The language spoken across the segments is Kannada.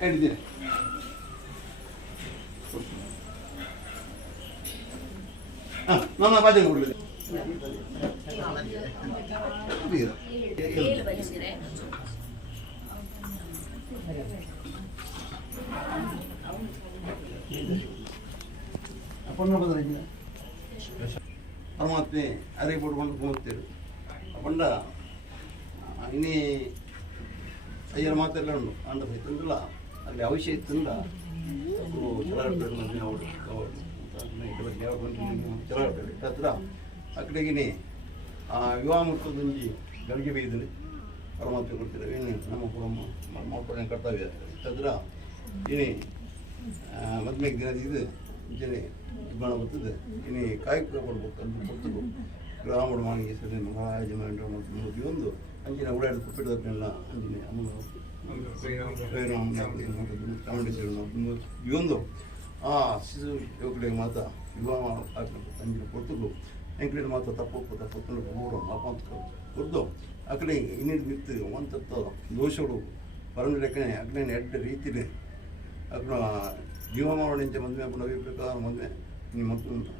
ಹೇಳಿದ್ದೀನಿ ನನ್ನ ಬಾಜೆ ಕೊಡಲಿದೆ ಪರಮಾತ್ಮೆ ಅರೆ ಪಡ್ಕೊಂಡು ಕುಣಿಸ್ತೇವೆ ಪಂಡ ಇನ್ನೇ ಅಯ್ಯರ ಮಾತೆಲ್ಲ ಉಂಟು ಅಂಡ ಸಹಿತಂದಿಲ್ಲ ಅಲ್ಲಿ ಅವಶ್ಯ ಇತ್ತಂದ ಹತ್ರ ಅಕಡೆಗೆ ವಿವಾಹ ಮುಟ್ಟದೊಂಜಿ ಗಳಿಗೆ ಬೈದಲ್ಲಿ ಪರಮಾತ್ಮೆ ಕೊಡ್ತಿದ್ದೇವೆ ಏನು ನಮ್ಮ ಮಾಡ್ಕೊಳ್ಳೋ ಕರ್ತವ್ಯ ಹತ್ರ ಏನೇ ಮದ್ಮೆಗೆ ದಿನದ ಇದು ಜನ ಇಬ್ಬಣ ಬರ್ತದೆ ಇನ್ನು ಕಾಯ್ಕ ಕೊಡ್ಬೇಕು ಅಂತ ಕೊಡ್ತದೆ ಗ್ರಾಮಡ ಮಾನಿಗೆ ಸರಿ ಮಹಾರಾಜ ಮಂಡ್ಯ ಒಂದು ಅಂಜಿನ ಓಡಾಡಿ ಕೊಟ್ಟಿದ್ದನ್ನೆಲ್ಲ ಅಂಜಿನ ಅಮ್ಮನ ಚಾಮುಂಡೇಶ್ವರಿ ಇವೊಂದು ಆ ಶಿಶು ಯುವಕರಿಗೆ ಮಾತ್ರ ವಿವಾಹ ಆಗ್ಬೇಕು ಅಂಜಿನ ಕೊಡ್ತದ್ದು ಎಂಕಡೆ ಮಾತ್ರ ತಪ್ಪು ಮೂರು ಅಪಾಂತ ಕೊಡ್ದು ಆ ಕಡೆ ಇನ್ನಿಟ್ಟು ಬಿತ್ತು ಒಂತತ್ತು ದೋಷಗಳು ಪರಂದ ಲೆಕ್ಕನೆ ಅಗ್ನೇ ಎಡ್ಡ ರೀತಿಲಿ ಅక్కడ ಜೀವ ಮಾಡೋಣ ಮದುವೆ ನವೀ ಪ್ರಕಾರ ಮದುವೆ ನೀವು ಮತ್ತೊಂದು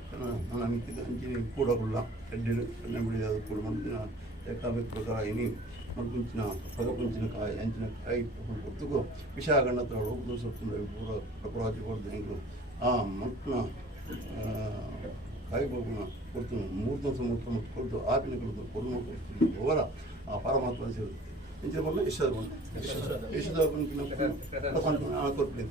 ನಾನು ಮಿಕ್ಕಿದ ಅಂಚಿನ ಕೂಡ ಕೊಡಲ್ಲ ಎಡ್ಡೆ ಕಣ್ಣೆ ಬಿಡಿದ ಅದು ಕೂಡ ಮದ್ದಿನ ಲೆಕ್ಕ ಪ್ರಕಾರ ಇನಿ ಮಲ್ಕುಂಚಿನ ಪದಕುಂಚಿನ ಕಾಯಿ ಅಂಚಿನ ಕಾಯಿ ಕೊಡ್ತಗೂ ವಿಷಾಗಣ್ಣ ತಗೊಳ್ಳೋ ದೋಷ ಪೂರ ಪ್ರಪರಾಜಿ ಕೊಡ್ದು ಹೆಂಗರು ಆ ಮಕ್ಕಳ ಕಾಯಿ ಬಗ್ಗುನ ಕೊಡ್ತು ಮೂರು ದಿವಸ ಮತ್ತು ಕೊಡ್ತು ಆಪಿನ ಕೊಡ್ತು ಕೊಡು ಕೊಡ್ತೀನಿ ಅವರ ಆ ಪರಮಾತ್ಮ ಸೇರುತ್ತೆ ಇಂಚಿನ ಬಂದು ಯಶೋದ ಬಂದು ಯಶೋದ ಬಂದು ಕೊಡ್ತೀನಿ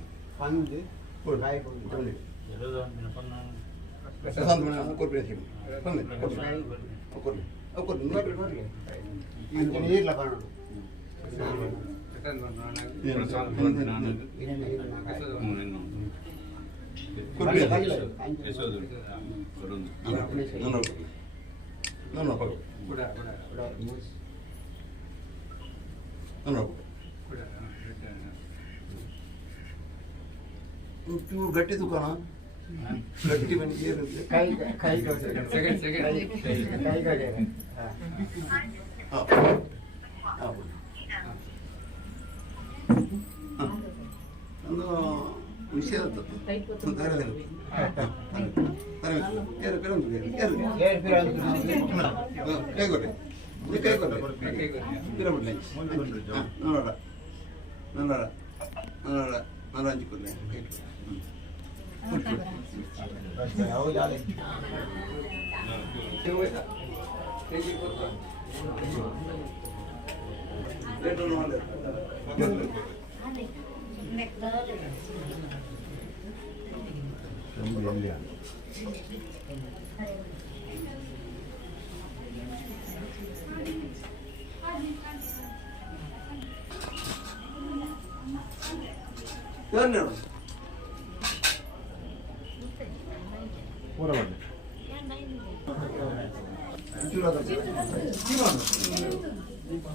ಚೂರು ಗಟ್ಟಿ ದುಕಾನ ಗಟ್ಟಿ ಮನೆಗೆ ಇರುತ್ತೆ ಒಂದು ವಿಷಯ ನಾನು ಹಂಚಿಕೊಳ್ಳೆ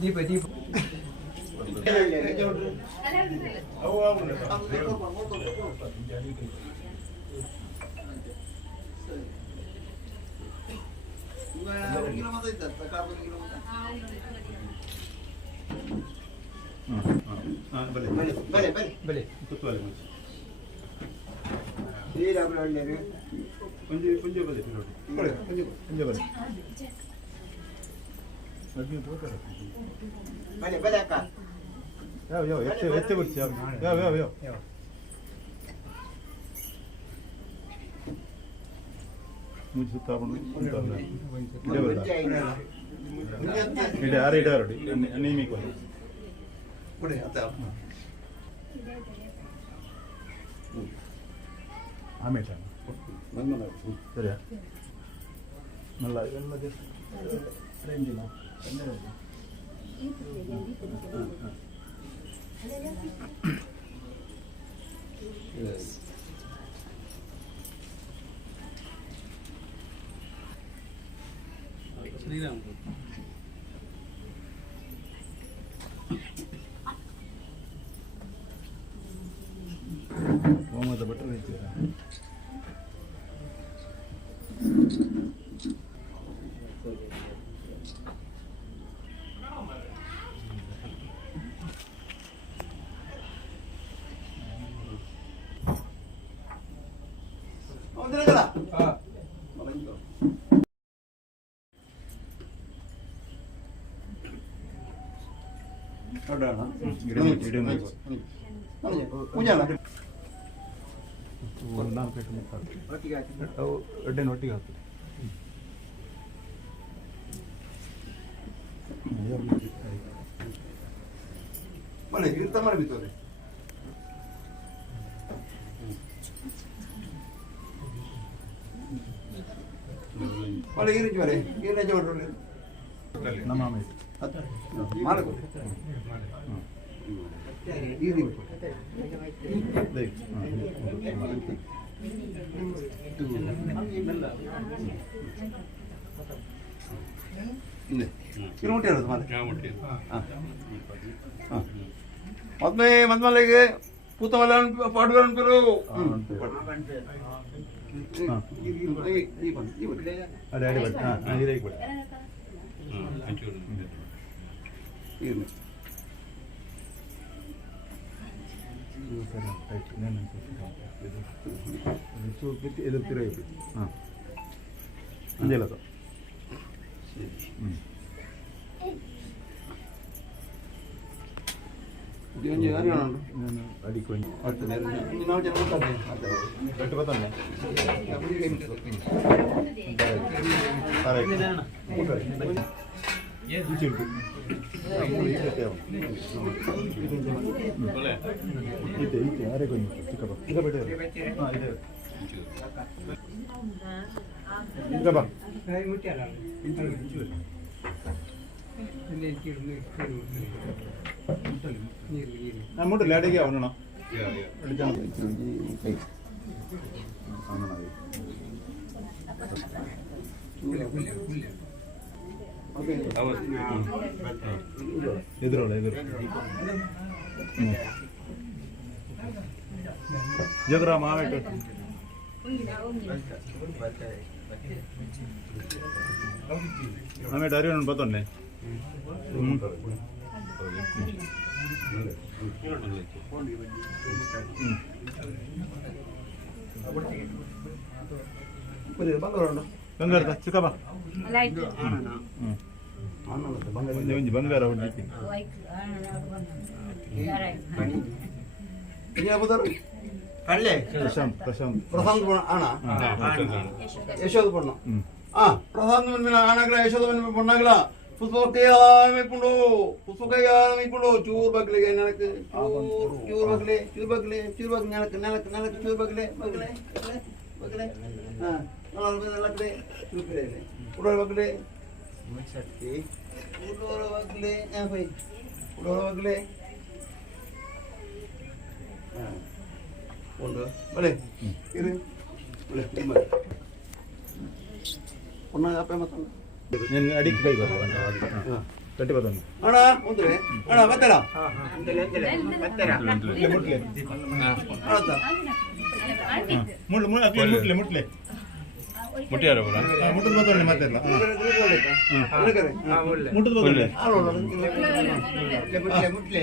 ದೀಪ ದೀಪ ಆಮೇಲೆ ಸರಿಯಾ ಮಲ್ಲ ಎಲ್ಲದೇ ರೇಂಜಿನ ಶ್ರೀರಾಮ್ ಹೋಮದ ಭಟ್ರು ಇರ್ತೀರಾ ತಿನ್ನಗಲ್ಲ ಒಟ್ಟಿಗೆ ಆಗ್ತದೆ ಮನೆ ಇರ್ತ ಮಾಡಿಬಿಡ್ತದೆ ಮಳೆ ಇರಿಜ್ ಮರೆ ಏನು ಜೋಡ್ರಿ ನಮ್ಮ ಮಾಡಕು ಈರಿ ಇದು ಮುಟ್ಟಿ ಇರೋದು ಮತ್ತೆ ಮೊದಲೇ ಮದ್ಮಲೆಗೆ ಪೂತಮಲ್ಲ ಪಾಡುಗಳು ಅನ್ಪಿರು ಎದುರ್ತಿರ ಹಾಂ ಅಂಜಲದು ಅಡಿಕೊಂಡು ಗಟ್ಟು ಬತ್ತೊಂಡೆ ಇದೆ ಅರೆ ಕೊಂಚ ಚಿಕ್ಕಪ್ಪ ಈಗ ಬೇಡ ಹಾಂ ಇದೆ ಚಿಕ್ಕಪ್ಪ ಮುಟ್ಟಲ್ಲ ಅಡಿಗೆ ಅವನೋಣ ಎದುರೋಳ ಎದುರು ಜಗರ ಮಾವೇಟು ಆಮೇಲೆ ಅರಿವು ಬತ್ತೊಂಡೆ ಬಂಗಾರದ ಚಿಕ್ಕಪ್ಪ ಒಂಜಿ ಬಂಗಾರ ಹೊಡ್ಲಿಕ್ಕೆ ಪ್ರಶಾಂತ್ ಪ್ರಶಾಂತ್ ಪ್ರಶಾಂತ್ ಅಣ್ಣ ಯಶೋದ ಪಣ್ಣ ಪ್ರಶಾಂತ್ ಆಣಗಳ ಯಶೋದ ಪಣ್ಣಗಳ ಪುಸ್ತಕೈಯಾಮಿಕೊಂಡು ಪುಸ್ತಕೈಯಾಮಿಕೊಂಡು ಚೂರ್ ಬಗ್ಲಿಗೆ ನೆನಕ್ಕೆ ಚೂರ್ ಬಗ್ಲೆ ಚೂರ್ ಬಗ್ಲೆ ಚೂರ್ ಬಗ್ ನೆನಕ್ಕೆ ನೆನಕ್ಕೆ ನೆನಕ್ಕೆ ಚೂರ್ ಬಗ್ಲೆ ಬಗ್ಲೆ ಬಗ್ಲೆ ಹಾಂ ಲಗ್ಲೆ ಚೂರ್ ಕಡೆ ಉಡೋರ ಬಗ್ಲೆ ಉಡೋರ ಬಗ್ಲೆ ಹಾಂ ಬೈ ಉಡೋರ ಬಗ್ಲೆ ಹಾಂ ಒಂದು ಬಲೆ ಇರು ಬಲೆ ನಿಮ್ಮ ಪುನಃ ಅಪ್ಪ ಮತ್ತೊಂದು నేను అడిగి పై గట్టి పదండి అన్నా ఉందిరే అన్నా బత్తరా ముట్లే ముట్లు ముట్లే ముట్లే ಮುಟ್ಟಿಯಾರ ಮುಟ್ಟದ ಬತ್ತೊಂಡೆ ಮಾತಾಡಲ್ಲ ಮುಟ್ಟದ ಬತ್ತೊಂಡೆ ಮುಟ್ಲೆ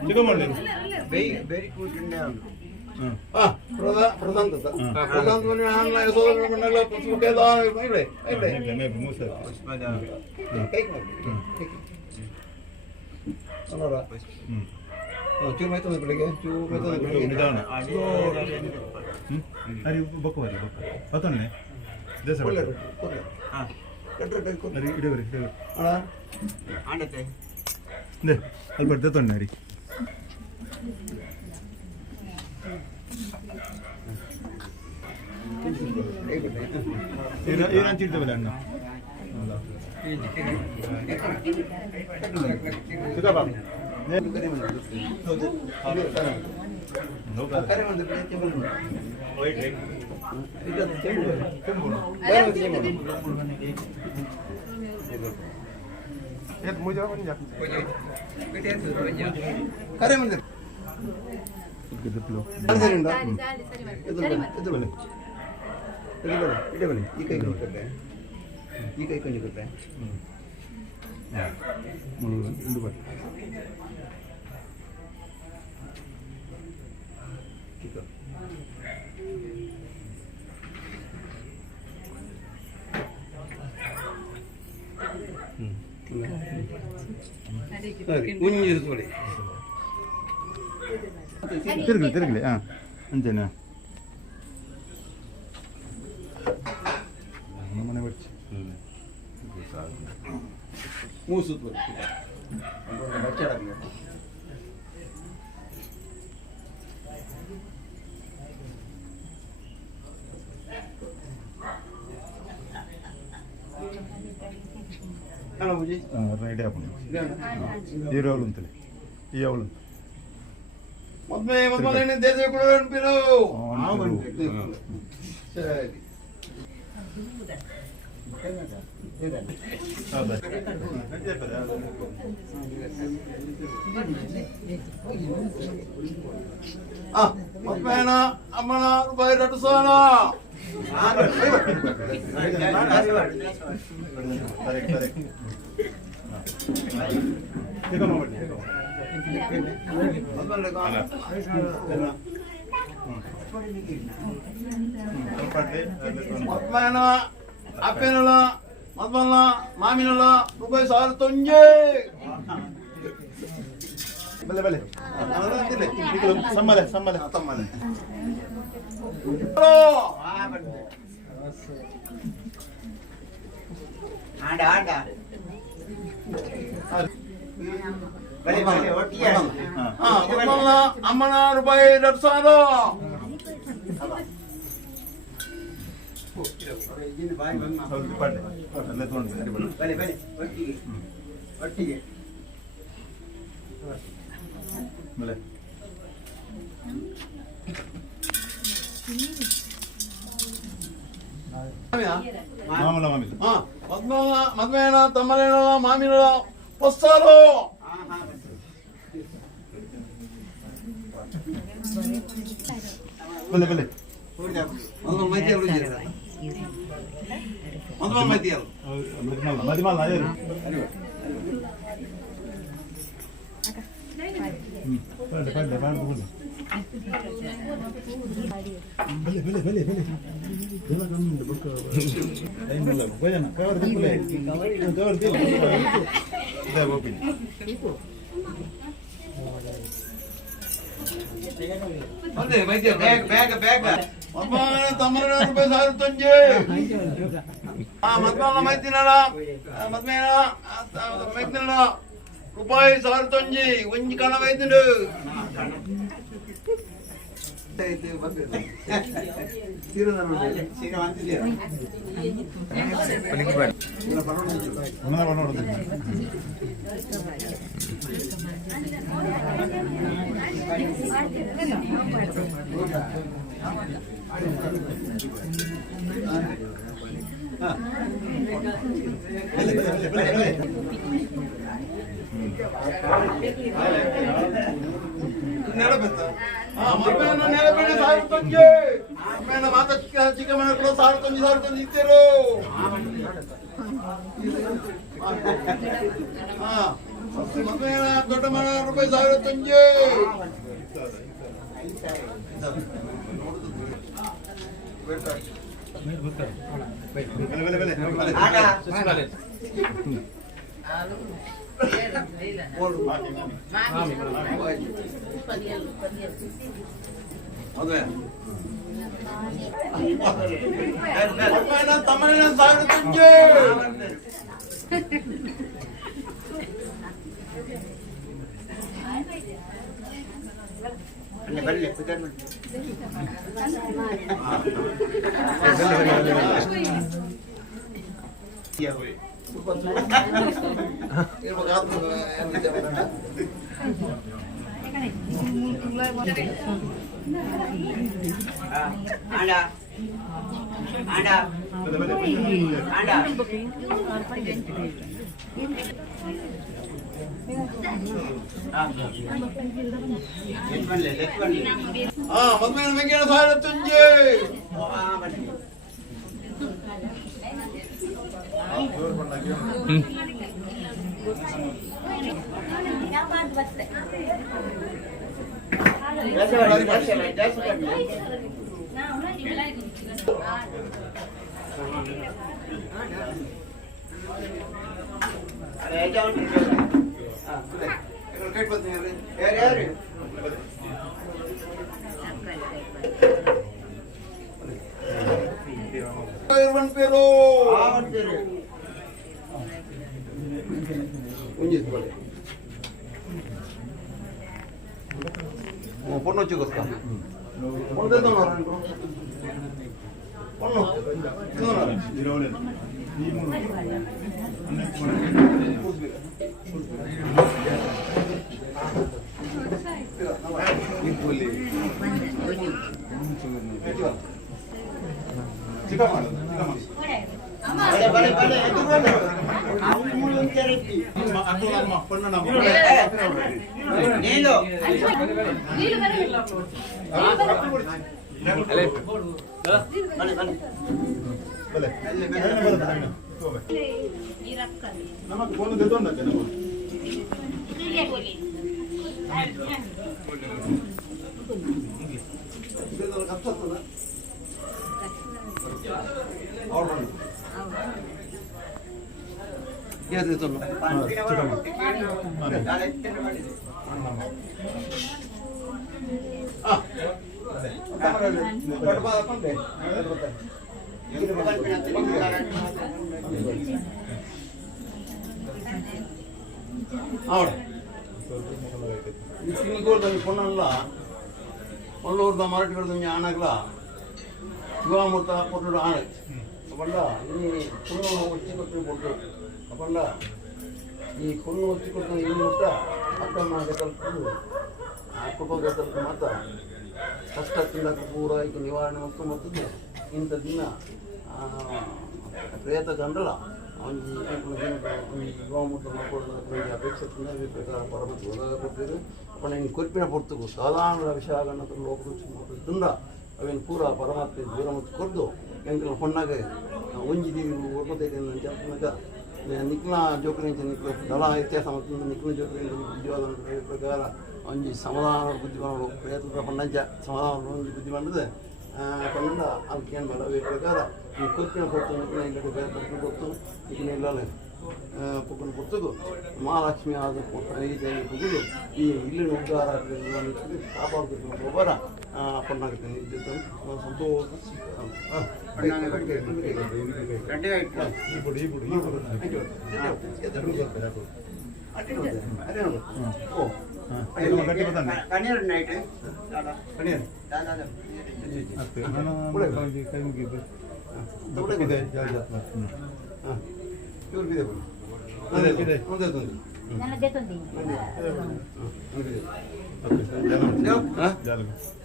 ಚಿಕ್ಕ ಮಾಡಲಿ ಬೇರೆ ಕೂತಿಂಡೆ ಪ್ರಧಾನ ಪ್ರಧಾನ ಯಶೋಧ ಪುಸ್ತಕದ ಇಲ್ಲೇ ಇಲ್ಲೇ ಕೈ ಅಲ್ಲರ ಚೂರು ಮೈತದ ಬೆಳಿಗ್ಗೆ ಚೂರು ಮೈತದ ಬೆಳಿಗ್ಗೆ ನಿಧಾನ ಅರಿ ಬಕ್ಕುವರಿ ಬಕ್ಕ ಬತ್ತೊಂಡೆ ದೇಶ ಕೊಡ್ಲೆ ಅರಿ ಇಡವರಿ ಇಡವರಿ ಅಣ್ಣ ಆಂಡತೆ ನೇ ಅಲ್ಲಿ ಬರ್ದತ್ತೊಂಡೆ ಅರಿ ಏನ್ ಚಿಡ್ತೇವಲ್ಲ ಅಣ್ಣ ಕರೆ ಮಂದಿರ ಇಡೇ ಬನ್ನಿ ಈ ಕೈ ಕೊಟ್ಟೆ ಈ ಕೈ ಕಂಡು ಕೊಟ್ಟೆ ಇಂದು ಬಟ್ಟೆ ಸರಿ ಕುಂಜಿರ್ತೊಳಿ ತಿರುಗಲಿ ಹಾಂ ಅಂತೇನಾ ಮನೆ ಬರ್ಚಿ ಮೂಸುತ್ತೊಳಿ రెడీ అప్పుడు ఈ రోజులు ఉంటుంది ఈ ఎవరు ಮೊದಲನೇ ದೇಶ ಕೂಡ ಅನ್ಪಿರು ಸರಿ ಮದ್ಮೇನ ಅಮ್ಮನ ರೂಪಾಯಿ ರಟಿಸೋಣ ಮದ್ಮೇನ ಅಪ್ಪೇನಲ್ಲ ಮದ್ಮಲ್ಲ ಮಾಮಿನಲ್ಲ ರೂಪಾಯಿ 1900 ಬಲೆ ಬಲೆ ಸಮ್ಮಲೆ ಸಮ್ಮಲೆ ತಮ್ಮನೆ ಆಂಡ ಆಂಡ ಬಲೆ ಬಲೆ ಒಟ್ಟಿಗೆ ಮದ್ಮಲ್ಲ ಅಮ್ಮನ ರೂಪಾಯಿ 2000 ಬಲೆ ಬಲೆ ಒಟ್ಟಿಗೆ ಒಟ್ಟಿಗೆ ಬಲೆ ಮಾಮಲ ಮಾಮಿಲ ಮದ್ಮೇನ ತಮ್ಮನೇನ ಮಾಮಿನ ಹೊಸ್ಸಾರು ಬಲೆ ಬಲೆ ಮದ್ಮ ಮೈತಿಯಲ್ಲ ಮದ್ಮ ಮೈತಿಯಲ್ಲ ಮದಿಮಲ್ಲ ಅಯ್ಯರು ಬಲೆ ಬಲೆ ಬಲೆ ಬಲೆ ಬಲೆ ಬಲೆ ತಮ್ಮನ ರೂಪಾಯಿ 1900 ಮದ್ಮಲ್ಲ ಮೈತಿನಲ್ಲ ಮದ್ಮೇನ ಮೈತಿನಲ್ಲ ರೂಪಾಯಿ 1900 ಒಂಜಿ ಕಣ ಮೈತಿಂಡು ನೆಲಬೆತ್ತ ಮದ್ಮೇನ ನೆಲಬೇಡಿ 1900 ಮದ್ಮೇನ ಮಾತ ಚಿಕ್ಕ ಮನೆ ಕೂಡ 1900 ಇತ್ತೇರು ಮದ್ಮೇನ ದೊಡ್ಡ ಮನೆ ರೂಪಾಯಿ 1900 ತಮ್ಮನ 1900 ಬಲ್ಲೆ ಕುದರ್ ಆಂಡ ಆಂಡ ಆಂಡ ಮದ್ಮೇನ ವೆಂಕಟ 1900 ಜಾಸ್ತಿ ಕೈ ಬರ್ತೀನಿ పేరు పొన్ను వచ్చి వస్తా పొన్ను తెస్తున్నారు పొన్ను ನಮಗೆ ಫೋನ್ ತೆಗೆದುಕೊಂಡಂತೆ ನಾವು பொண்ணல்ல பொண்ணூர்ದ ಮರಾಠಿ ಕಡೆ ಆನಾಗ್ಲ ಶಿವಮೂರ್ತ ಕೊಟ್ಟು ಆನೆ ಅಪ್ಪಂಡ ಈ ಪುಣ್ಣ ಒಚ್ಚಿ ಕೊಟ್ಟು ಕೊಟ್ಟು ಅಪ್ಪಂಡ ಈ ಪುಣ್ಣ ಒಚ್ಚಿ ಕೊಟ್ಟು ಇಲ್ಲಿ ಮುಟ್ಟ ಅಕ್ಕಮ್ಮ ಕಲ್ಕೊಂಡು ಆ ಕುಟುಂಬ ಕಲ್ತು ಮಾತ್ರ ಕಷ್ಟದಿಂದ ಪೂರ ಈಗ ನಿವಾರಣೆ ಮತ್ತು ಮತ್ತದ್ದು ಇಂಥ ದಿನ ಪ್ರೇತ ಕಂಡಲ್ಲ ಅವನಿಗೆ ಶಿವಮೂರ್ತ ಮಾಡ್ಕೊಂಡು ಅಪೇಕ್ಷೆಯಿಂದ ಪರಮತ್ ಕೊಟ್ಟಿದ್ರು ಅಪ್ಪ ಹಿಂಗೆ ಕೊರ್ಪಿನ ಪೊರ್ತುಗು ಸಾಧಾರಣ ವಿಷಯಗಳನ್ನ ಲೋಕದಿಂದ ಅವೇನು ಪೂರ ಪರಮಾತ್ಮ ದೂರ ಮತ್ತು ಕೊರ್ದು ಎಂಕಲ ಹೊಣ್ಣಾಗ ಒಂಜಿದೀವಿ ಒರ್ಕೋತೈತೆ ಅಂತ ನಿಕ್ಲ ಜೋಕರಿ ನಿಕ್ಲ ದಳ ಇತಿಹಾಸ ಮತ್ತು ನಿಕ್ಲ ಜೋಕರಿ ಬುದ್ಧಿವಾದ ಪ್ರಕಾರ ಒಂಜಿ ಸಮಾಧಾನ ಬುದ್ಧಿಮಾನ ಪ್ರಯತ್ನ ಪಂಡಂಚ ಸಮಾಧಾನ ಒಂಜಿ ಬುದ್ಧಿ ಮಾಡಿದ್ರೆ ಪಂಡ ಅದಕ್ಕೆ ಏನು ಬೇಡ ಈ ಪ್ರಕಾರ ಈ ಕೊರ್ಪಿನ ಕೊಡ್ತು ನಿಕ್ಲ ಇಲ್ಲದೆ ಬೇರೆ ಕೊರ್ಪಿನ ಕೊಡ್ತು ಈಗಿನೆಲ್ಲ ಪುಕ್ಕನ ಕೊಡ್ತದು ಮಹಾಲಕ್ಷ್ಮಿ ಆದ ಪುಗುದು ಈ ಇಲ್ಲಿನ ಉದ್ಧಾರ ಕಾಪಾಡ್ಬೇಕು ಒಬ್ಬರ ಪಣ್ಣಾಗುತ್ತೆ ನಿಂತಿತ್ತು ಸಂತೋಷ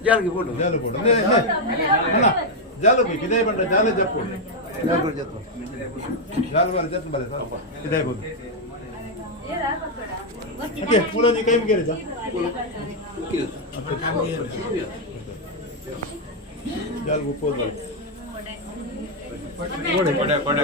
జాలకి ఫోటో జాల ఫోటో జాల పోయి కిదే పంట జాల చెప్పు జాల కూడా చెప్తాం జాల బార చెప్పు బార కిదే పోదు ఓకే పూల నీ కై ముగేరే జా జాల గో పోదు కొడే కొడే కొడే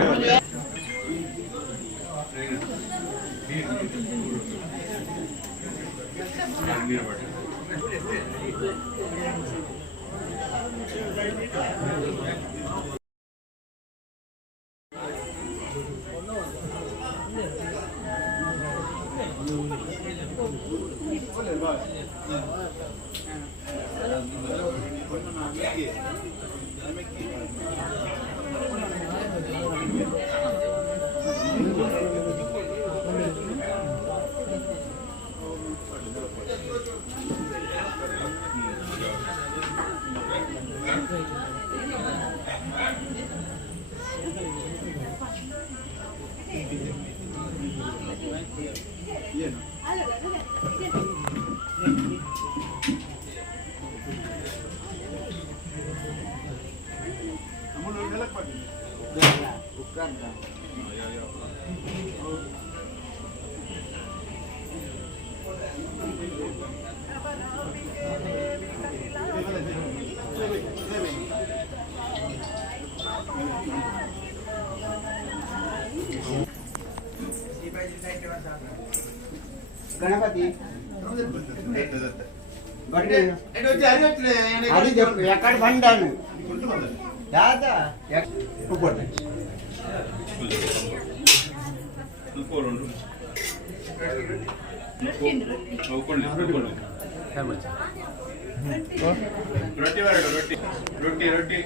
గణపతి అది చెప్పు ఎక్కడ పండాను దాదా ರೊಟ್ಟಿ ಬರಡು ರೊಟ್ಟಿ ರೊಟ್ಟಿ ರೊಟ್ಟಿ